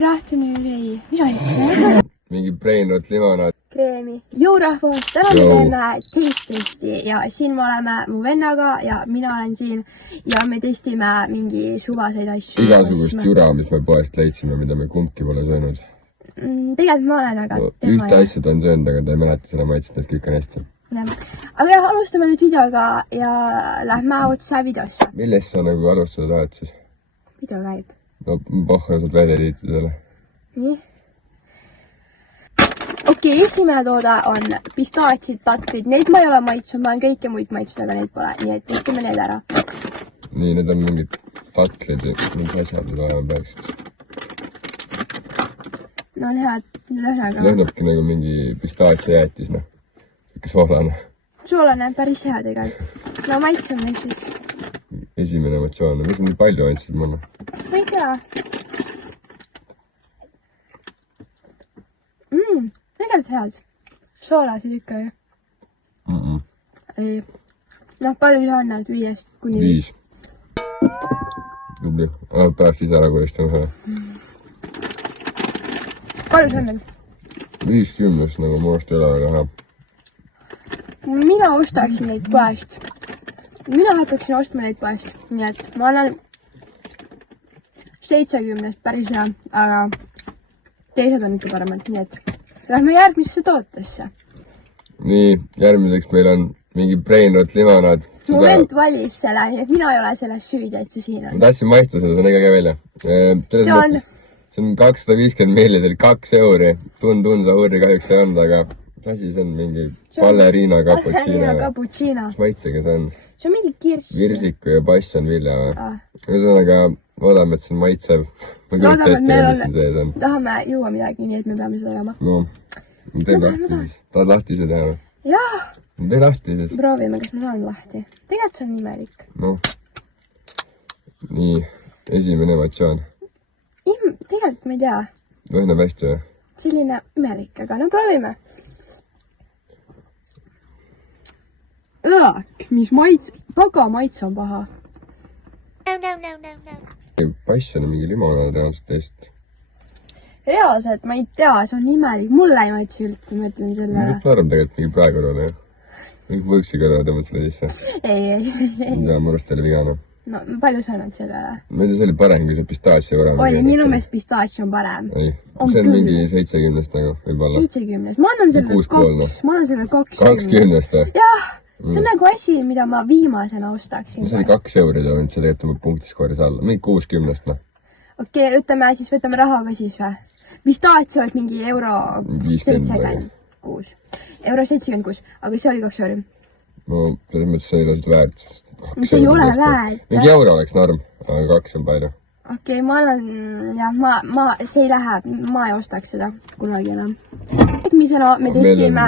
Rahtunüüri, mis asja? Mingi brainrot limonaad. Kreemi. Jõurahvas, täna me teeme taste-testi ja siin me oleme mu vennaga ja mina olen siin ja me testime mingi suvaseid asju. Igasugust jura, mis me poest leidsime, mida me kumbki pole söönud. Tegelikult ma olen, aga ühte asja ta on söönud, aga ta ei mäleta seda maitset, et kõik on hästi. Aga jah, alustame nüüd videoga ja lähme otse videosse. Millest sa nagu alustada tahad siis? Video käib. No pohha, saad välja liitud selle. Nii. Okei, esimene toode on pistaatsid, tatlid. Neid ma ei ole maitsunud, ma olen kõike muid maitsunud, aga neid pole. Nii et testime need ära. Nii, need on mingid tatlid ja mingi asjad, mida olema peaksid. No on head lõhnaga. Lõhnabki nagu mingi pistaatsia jäätis, noh. Siuke soolane. Soolane, päris hea tegelikult. No maitseme neid siis. Esimene emotsioon. Mis on nii palju andsid mulle? Ma ei tea. Tegelikult head. Soolasid ikka ju. Ei. Noh, palju sa annad 5 kuni 5? 5. Tubli. Annab pärast ise ära koristama selle. Palju sa annad? 50, nagu mu arust ei ole väga hea. Mina ostaksin neid poest. Mina hakkaksin ostma neid poest. Nii et ma annan 70 päris hea, aga teised on ikka paremad, nii et lähme järgmisse tootesse. Nii, järgmiseks meil on mingi brainrot limonaad. Mu vend valis selle, nii et mina ei ole selles süüdi, et see siin on. Ma tahtsin maista seda, see on ega välja. See on 250 millil, 2 euri. Tun-sa hurri kahjuks ei olnud, aga mis asi see on? Mingi ballerina cappuccino. Mis maitsega see on? See on mingi kirss. Virsiku ja passionvilja. Ühesõnaga, loodame, et see on maitsev. Loodame, et meil on. Tahame juua midagi, nii et me peame seda jama. No, tee lahti siis. Tahad lahti ise teha? Jah. Tee lahti siis. Proovime, kas ma saan lahti. Tegelikult see on imelik. No. Nii, esimene emotsioon. Tegelikult ma ei tea. Lõhnab hästi või? Selline imelik, aga no proovime. Mis maits... Kaga maits on paha. Passion on mingi limonaad reaalselt teist. Reaalselt, ma ei tea, see on imelik. Mulle ei maitsi üldse, ma ütlen selle. Ma arvan tegelikult mingi praegune oli. Mingi võõksi kõrva tõmbad selle sisse. Ei. Ma arvast oli vigane. No, palju sa annad sellele? Ma ei tea, see oli parem kui see pistaatsia võra. Oli, minu meelest pistaatsia on parem. Ei, see on mingi 70 nagu, võib-olla. 70? Ma annan selle 2. Ma annan selle 20. Jah, see on nagu asi, mida ma viimasena ostaksin. See oli 2 euri, see tegelikult oma punktiskooris alla. Mingi 60, noh. Okei, ütleme siis, võtame rahaga siis või? Pistaatsia olid mingi euro 76. Euro 76, aga see oli 2 euri. No, selles mõttes see ei ole seda väärt. See ei ole väärt. Mingi euro oleks norm, aga 2 on palju. Okei, ma olen, jah, see ei lähe, ma ei ostaks seda kunagi enam. Järgmisena me testime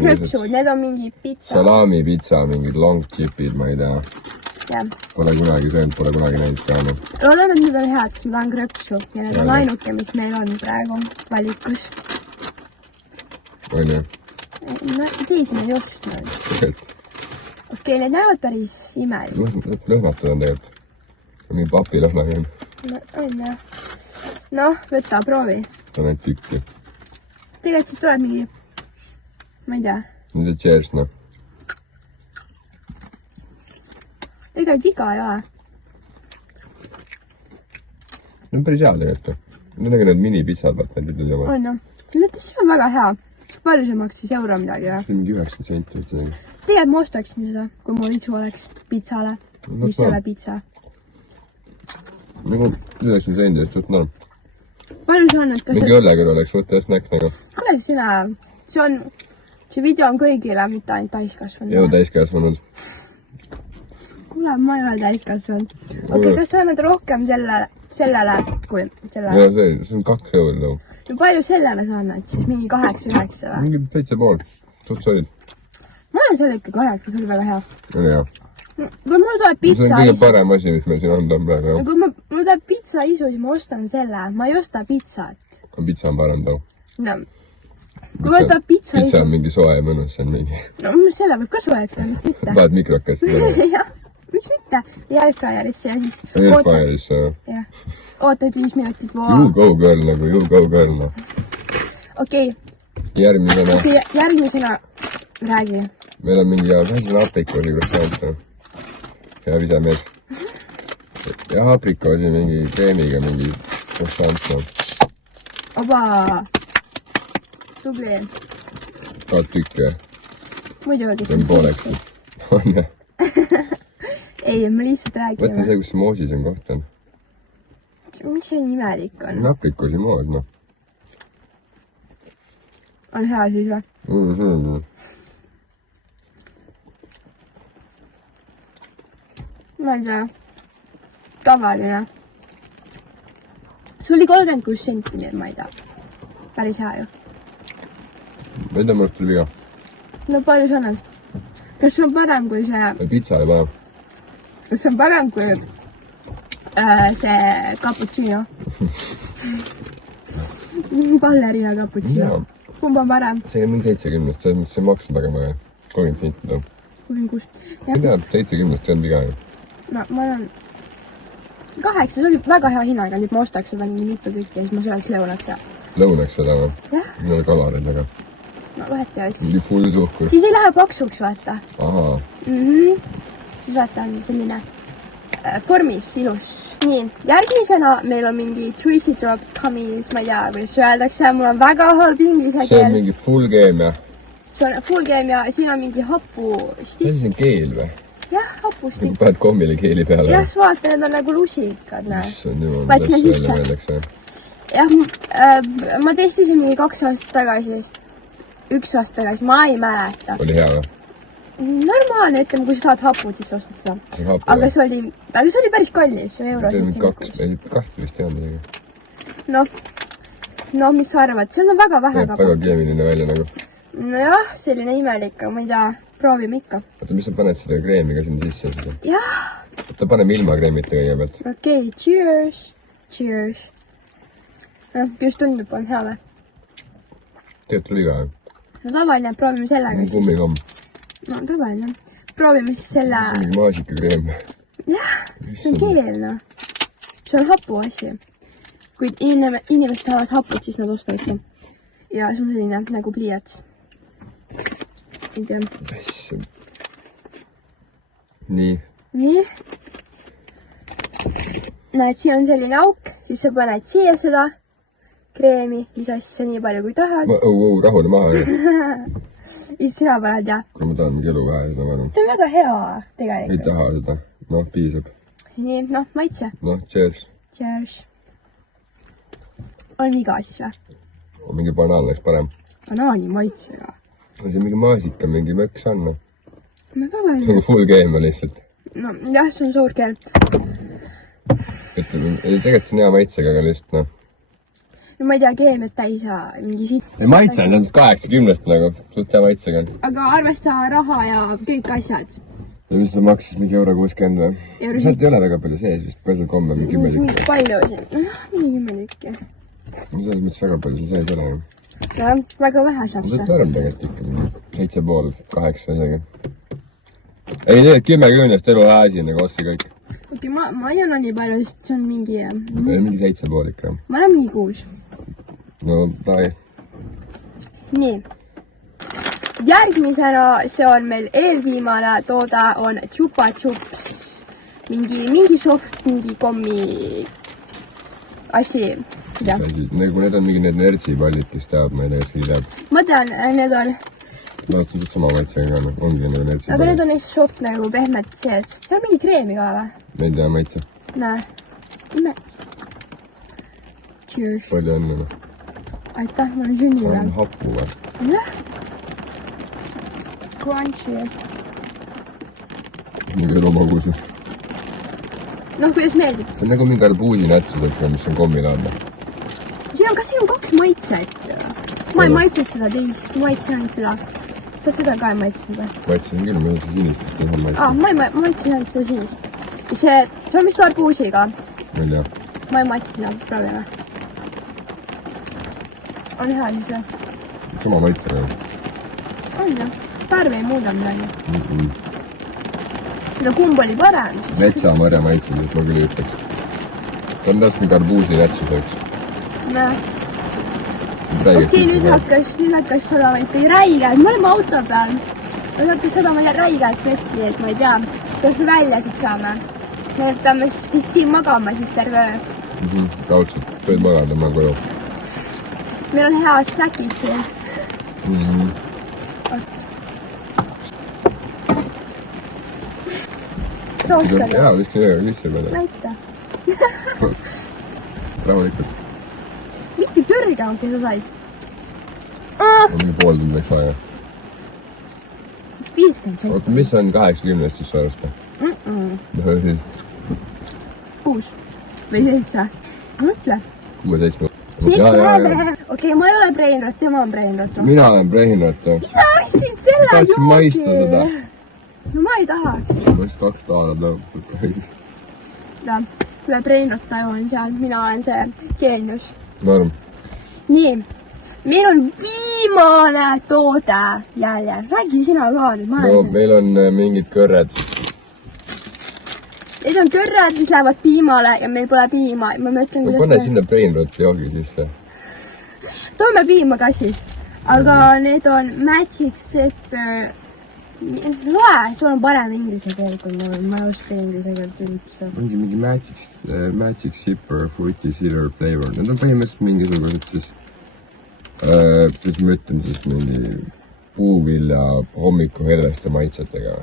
krõpsud, need on mingi pitsa. Salami pitsa, mingid long chipid, ma ei tea. Pole kunagi söönud, pole kunagi näinud saanud. Loodame, et need on head, sest ma tahan krõpsu ja need on ainuke, mis meil on praegu valikus. On ju? No, teisi me ei ostnud. Okei, need näevad päris imelik. Lõhmatud on tegelikult. Mingi papilõhnaga on. On jah. Noh, võta, proovi. Ta on ainult tükki. Tegelikult siit tuleb mingi, ma ei tea. Nüüd on cheers, noh. Ega viga ei ole. Need on päris hea tegelikult. Need on nagu need minipitsad, vaata need ütled oma. On jah. See on väga hea. Palju see maksis euro midagi või? See on mingi 90 senti vist midagi. Tegelikult ma ostaksin seda, kui mul isu oleks pitsale. Mis selle pitsa? Nagu 90 senti, et suht norm. Palju see on? Mingi õllekõrv oleks võtta snäkk nagu. Kuule sina, see video on kõigile, mitte ainult täiskasvanud. Jõu täiskasvanud. Kuule, ma ei ole täiskasvanud. Okei, kas sa annad rohkem sellele kui sellele? Jaa, see on 2 euri tõu. Ja palju sellele sa annad siis? Mingi 8-9 või? Mingi 7,5. Suht solid. Ma olen selle ikka 8, see oli väga hea. Oli hea. Kui mul tuleb pitsa isu... See on kõige parem asi, mis meil siin on praegu. Ja kui mul tuleb pitsa isu, siis ma ostan selle. Ma ei osta pitsat. Pitsa on parem tõu. No. Kui mul tuleb pitsa isu... Pitsa on mingi soe ja mõnus, see on mingi... No selle võib ka soeks, mis mitte. Vaat mikrokast. Jah. miks mitte? ja airfryerisse ja siis Airfryerisse. jah, ootad 5 minutit. You go girl nagu, you go girl no. Okei. Järgmisena räägi. meil on mingi aprikoosi croissant. hea visemees. ja aprikoosi mingi kreemiga mingi croissant. Oba! Tubli. Tahad tükke? Muidugi. See on pooleks. On jah? ei, ma lihtsalt räägin. Võtme see, kus see moosis on koht on. Miks see on imelik on? Aprikoosi moos, noh. On hea siis või? Ma ei tea. Tavaline. See oli 36 senti, nii et ma ei tea. Päris hea ju. Ma ei tea, minu arust tuli viga. No palju see on? Kas see on parem kui see... Pitsa ei pane. Kas see on parem kui see cappuccino? Ballerina cappuccino. Kumb on parem? See on mingi 70, see maksab väga väga. 30 senti too. 36. Ei tea, 70 see on viga ju. No ma olen 8, see oli väga hea hinnaga, nii et ma ostaks seda mingi mitu tükki ja siis ma sööks lõunaks ja... Lõunaks seda või? Jah. Need on kalorid aga. No vahet ja siis... Mingi full suhkur. Siis ei lähe paksuks, vaata. Ahaa. Siis vaata on selline formis ilus. Nii, järgmisena meil on mingi Juicy Drop Gummies, ma ei tea, kuidas öeldakse, mul on väga halb inglise keel. See on mingi full game ja? See on full game ja siin on mingi hapustik. See on keel või? Jah, hapustik. Paned kommile keeli peale. Jah, vaata, need on nagu lusikad, näe. Issand jumal, vaat sinna sisse. Jah, ma testisin mingi 2 aastat tagasi, 1 aasta tagasi, ma ei mäleta. Oli hea või? Normaalne, ütleme, kui sa tahad hapud, siis ostad seda. Aga see oli päris kallis, euro. See on 2 vist ei olnud midagi. No, mis sa arvad, see on väga vähe kapu. Väga keemiline välja nagu. Nojah, selline imelik, ma ei tea, proovime ikka. Oota, mis sa paned seda kreemiga sinna sisse seda? Jah. Oota, paneme ilma kreemita kõigepealt. Okei, cheers. Cheers. Kuidas tundub, on hea või? Tegelikult tuli ka. No tavaline, proovime sellega siis. Kummikomm. No tavaline. Proovime siis selle... See on mingi maasikakreem. Jah, see on keel, noh. See on hapu asi. Kui inimesed tahavad haput, siis nad ostavad see. Ja see on selline nagu pliiats. Ei tea. Nii. Nii. Näed, siin on selline auk, siis sa paned siia seda kreemi, lisa sisse nii palju kui tahad. Rahune maha. Ja siis sina paned ja... Kui ma tahan mingi elu vähe, seda ma arvan. See on väga hea tegelikult. Ei taha seda. Noh, piisab. Nii, noh, maitse. Noh, cheers. Cheers. On iga siis või? Mingi banaan läks parem. Banaani maitsega. See on mingi maasika, mingi möks on. No tavaline. Mingi full game lihtsalt. No jah, see on suur keel. Tegelikult see on hea maitsega, aga lihtsalt noh. No ma ei tea, keemiat täis ja mingi siit. Maitse on 80 nagu, suht hea maitsega. Aga arvesta raha ja kõik asjad. Ja mis ta maksis, mingi €60 või? Sealt ei ole väga palju sees vist, palju komme, mingi 10 tükki. Mingi palju siin, mingi 10 tükki. No selles mõttes väga palju seal sees ei ole. Jah, väga vähe saab seda. See on arm tegelikult ikka, 7,5, 8 isegi. Ei, need 10 küünest elu asi nagu ossi kõik. Okei, ma ei anna nii palju, sest see on mingi... Mingi 7,5 ikka. Ma olen mingi 6. No, tai. Nii. Järgmisena, see on meil eelviimane toode, on Chupa Chups. Mingi soft, mingi kommi asi. Nagu need on mingi need nertsipallid, kes teab, ma ei tea, kes ei teab. Ma tean, need on... Ma olen sama maitsega ka, ongi nagu nertsipallid. Aga need on neist soft nagu pehmed sees. See on mingi kreemi ka või? Ma ei tea, maitse. Näe, imeks. Cheers. Palju õnne. Aitäh, ma olen sünnipäev. See on happu või? Jah. Crunchy. Mingi lomakuusu. Noh, kuidas meeldib? See on nagu mingi arbuusinätsused, mis on kommilaadne. Siin on 2 maitset. Ma ei maitsenud seda teist, ma maitsen ainult seda. Sa seda ka ei maitsenud või? Maitsesin küll, ma maitsen sinist, vist ei maitsenud. Ma maitsen ainult seda sinist. See on vist arbuusiga. Veel jah. Ma ei maitse seda, proovime. On hea siis või? Sama maitsega. On jah. Värvi ei muuda midagi. no kumb oli parem siis? metsamarja maitselised ma küll ütleks. ta on täpselt karbuusi nätsuseks. Näe. Okei, nüüd hakkas sadama ikkagi räigelt. Me oleme auto peal. Nüüd hakkas sadama räigelt vett, nii et ma ei tea, kuidas me välja siit saame. Me peame vist siin magama siis terve öö. Kaudselt, võid magada oma koju. Meil on hea snäkid siin. Soostad. Jaa, viskan ühega sisse peale. Näita. Rahulikult. Mitte kõrgemalt, kes sa said. Mingi pool tund läks aega. 50 senti. Oota, mis on 80 siis soojast? Mm-mm. 6 või 7. Mõtle. 6-7. 7. Okei, ma ei ole Breinrot, tema on Breinrot. Mina olen Breinrot. Isa, ostsid selle joogi. Tahtsin maista seda. No ma ei tahaks. Ma just 2 taanad lõputud. Ja, kui Breinrot taju on seal, mina olen see geenius. Norm. Nii, meil on viimane toode jälle. Räägi sina ka nüüd, ma No olen meil on mingid kõrred. Need on kõrred, mis lähevad piimale ja meil pole piima. Ma mõtlen, No pane sinna Breinroti joogi sisse. Toome piima ka siis. Aga need on Magic Zipper. Loe, sul on parem inglise keel kui mul. Ma ei oska inglise keelt üldse. Ongi mingi Magic Zipper Fruity Cider Flavor. Need on põhimõtteliselt mingisugused siis, mis ma ütlen siis, mingi puuvilja hommiku helveste maitsetega.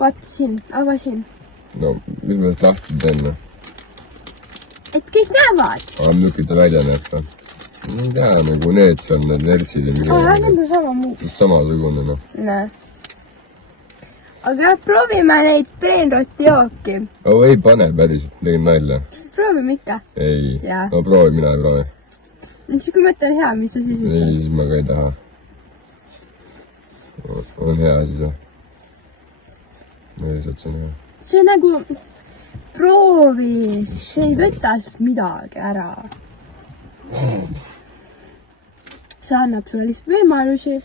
Vaata siin, avasin. No, mis ma sellest lahti teen? Et kõik näevad. Milline ta välja näeb ta? Ma ei tea, nagu need seal, need lertsid ja Need on sama muu. samasugune, noh. Näe. Aga proovime neid Breinroti jooki. Ei pane päriselt, tegin nalja. Proovime ikka. Ei. Jaa. No proovi, mina ei proovi. Siis kui mõte on hea, mis sa siis Ei, ütled? siis ma ka ei taha. On hea siis, jah? Ma ei saa, et see on hea. See on nagu proovi, see ei võta sult midagi ära. See annab sulle lihtsalt võimalusi.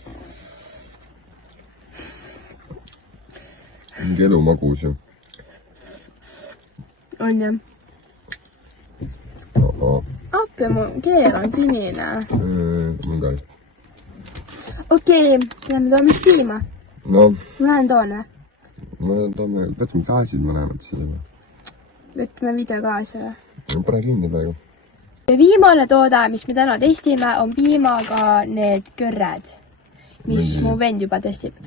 Mingi elu magus ju. On jah. Appi, mu keel on sinine. Mul ka vist. Okei, lähme toome piima. No, Ma lähen toon või? võtame gaasid mõlemad siia. Võtame video kaasa või? Pane kinni praegu. Ja viimane toode, mis me täna testime, on piimaga need kõrred, mis mu vend juba testib.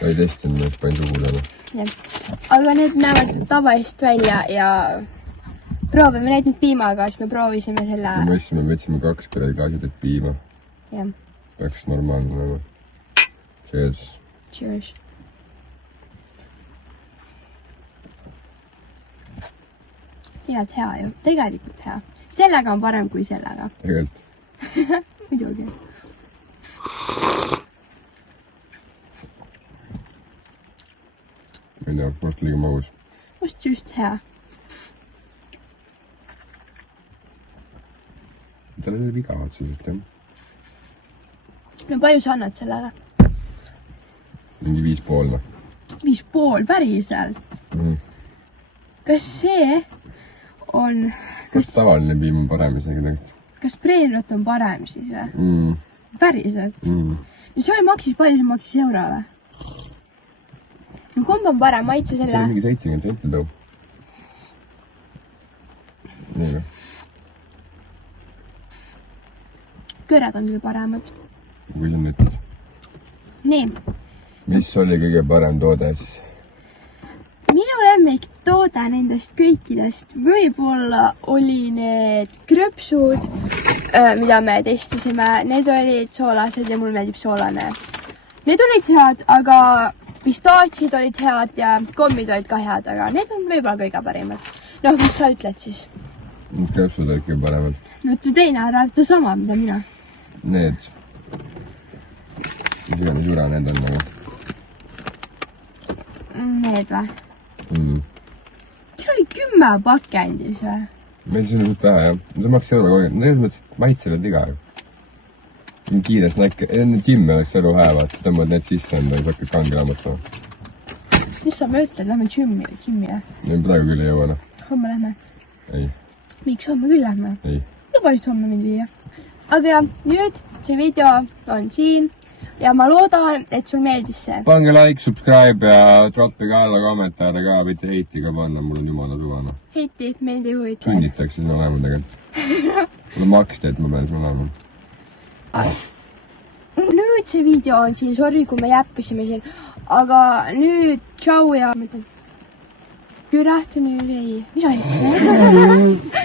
Ma ei testinud, et panin suhule. Aga need näevad tavalist välja ja proovime neid nüüd piimaga, siis me proovisime selle. Me võtsime 2 kõrred gaasidet piima. Jah. Peaks normaalne nagu. Cheers. Cheers. Tegelikult hea ju, tegelikult hea. Sellega on parem kui sellega. Tegelikult. Muidugi. Ma ei tea, vast liiga magus. Vast just hea. Tal oli viga otseselt, jah. No palju sa annad sellele? Mingi 5,5. 5,5 päriselt. Kas see on... Kas tavaline piim on parem isegi tegelikult? Kas Breinrot on parem siis või? Päriselt? See oli maksis, palju see maksis euro või? No kumb on parem, maitse selle? See oli mingi 70 senti tõu. Nii või? Kõrred on küll paremad. Kui sa mõtled. Nii. Mis oli kõige parem toode siis? Minu lemmik toode nendest kõikidest võib-olla oli need krõpsud, mida me testisime. Need olid soolased ja mul meeldib soolane. Need olid head, aga pistaatsid olid head ja kommid olid ka head, aga need on võib-olla kõige parimad. Noh, mis sa ütled siis? Mis krõpsud olid kõige paremad? No ütle teine ära, ütle sama, mida mina. Need. Mis iganes jura need on nagu. Need või? See oli 10 pakendis või? Meil siin on suht vähe, jah. See maksis euro 30. No selles mõttes, et maitsevad iga. Nii kiire snäkk. Enne Jimmy oleks elu hää, vaata. Tõmbad need sisse enda ja sa hakkad kange lammutama. mis sa mõtled, lähme džimmi? ei, praegu küll ei jõua, noh. Homme lähme. Ei, Miks homme küll lähme? ei. Lubasid homme mind viia. Aga jah, nüüd see video on siin ja ma loodan, et sul meeldis see. Pange like, subscribe ja troppige alla kommentaare ka, mitte heiti ka panna, mul on jumala suva, noh. Heiti, meid ei huvita. Sunnitakse siin olema tegelikult. Mulle maksti, et ma pean siin olema. Nüüd see video on siin, sorry, kui me jäppisime siin, aga nüüd tšau ja ma ütlen, good afternoon, ei, mis asja?